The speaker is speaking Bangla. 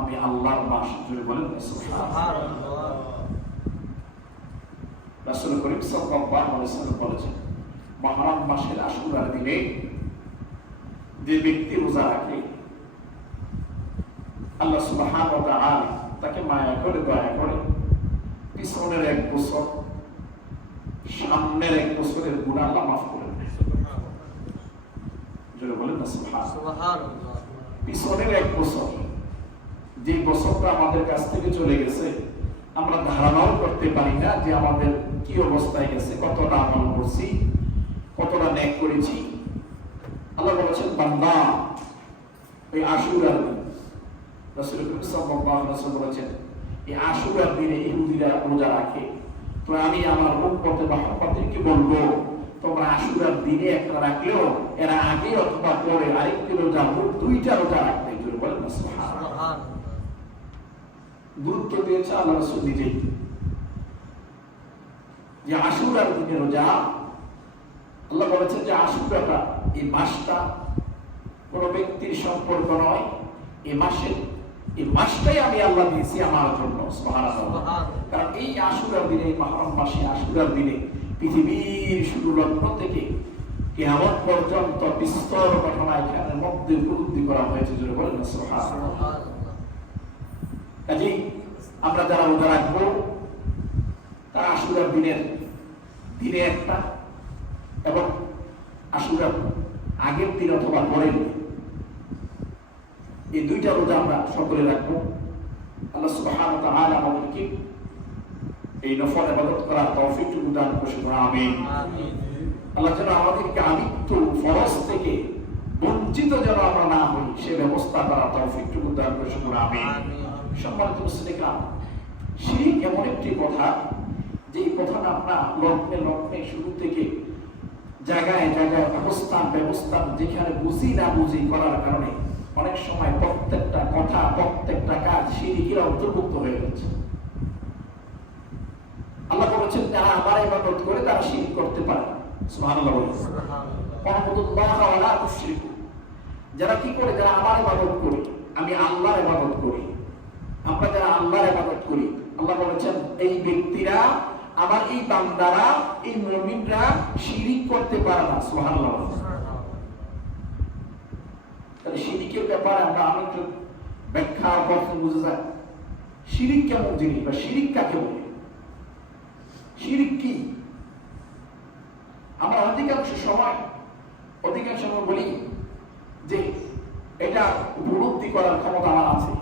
আমি আল্লাহর মাস। জুড়ে বলেন সুবহানাল্লাহ। রাসূল করিম সাল্লাল্লাহু আলাইহি ওয়াসাল্লাম বলেছেন, মুহররম মাসের আশুরার দিনে যে ব্যক্তি রোজা রাখে আল্লাহ সুবহানাহু ওয়া তাআলা তাকে মায়া করে দয়া করে পিছনের 1 বছর সামনের 1 বছরের গুনাহ আল্লাহ মাফ করে দেয়। জোরে বলেন না সুবহানাল্লাহ। পিছনের 1 বছর, যে বছরটা আমাদের কাছ থেকে চলে গেছে আমরা ধারণাও করতে পারি না যে আমাদের কি অবস্থায় গেছে, কতটা আমল করছি, কতটা নেক করেছি। আল্লাহ বলেছেন বান্দা এই আশুরার দিন, রাসূল সাল্লাল্লাহু আলাইহি ওয়াসাল্লাম বলেছেন এই আশুরার দিনে ইহুদিরা রোজা রাখে, তো আমি আমার উম্মতে বা উম্মতদেরকে বলবো তোমরা আশুরার দিনে একটা রাখলেও এরা আগে অথবা পরে আরেকটি রোজা, 2টা রোজা রাখতে। জোরে বলেন না সুবহানাল্লাহ। গুরুত্ব দিয়েছে আল্লাহ রাসূল নিজেই যে আশুরার দিনে রোজা। আল্লাহ বলেছেন যে আশুরাটা এই মাসটা কোন ব্যক্তির সম্পর্ক নয়, এই মাসটাই আমি আল্লাহ দিয়েছি আমার জন্য। সুবহানাল্লাহ। কারণ এই আশুরার দিনে, মুহররম মাসে আশুরার দিনে পৃথিবীর শুরু লগ্ন থেকে কিয়ামত পর্যন্ত বিস্তর ঘটনা এখানের মধ্যে উপলব্ধি করা হয়েছে। জোরে বলেন না সুবহানাল্লাহ। কাজেই আমরা যারা রোজা রাখবো তারা আশুরার দিনে একটা এবং আশুরার আগের দিন অথবা পরের দিন, এই 2টা রোজা আমরা সকলে রাখবো। আল্লাহ সুবহানাহু ওয়া তাআলা আমাদেরকে এই নফল ইবাদত করার তৌফিক দান করুন। আমিন। আল্লাহ যেন আমাদেরকে আমৃত্যু ফরজ থেকে বঞ্চিত যেন আমরা না হই, সে ব্যবস্থা করার তৌফিক দান করুন। আমিন। সম্মানিত মুসলিমরা, শিরক এমন একটি কথা যে এই কথাটা আমরা লগ্নে শুরু থেকে জায়গায় জায়গায় ব্যবস্থান যেখানে বুঝি না বুঝি করার কারণে অনেক সময় প্রত্যেকটা কথা, প্রত্যেকটা কাজ শিরকের অন্তর্ভুক্ত হয়ে যাচ্ছে। আল্লাহ বলেছেন যারা আমার ইবাদত করে তারা শিরক করতে পারে। সুবহানাল্লাহ। ওয়া'বুদুল্লাহ ওয়া লা তুশরিকু, যারা কি করে, যারা আমার ইবাদত করে, আমি আল্লাহর ইবাদত করি, আমরা যারা আল্লাহর ইবাদত করি, আল্লাহ বলেছেন এই ব্যক্তিরা, আমার এই বান্দারা, এই মুমিনরা শিরক করতে পারে না। সুবহানাল্লাহ। তাহলে শিরকের ব্যাপারে আমরা একটু ব্যাখ্যা করতে বুঝে যাই শিরক কেমন জিনিস বা শিরক কাকে বলে, শিরক কি। আমরা অধিকাংশ সময় বলি যে এটা উপলব্ধি করার ক্ষমতা আমার আছে,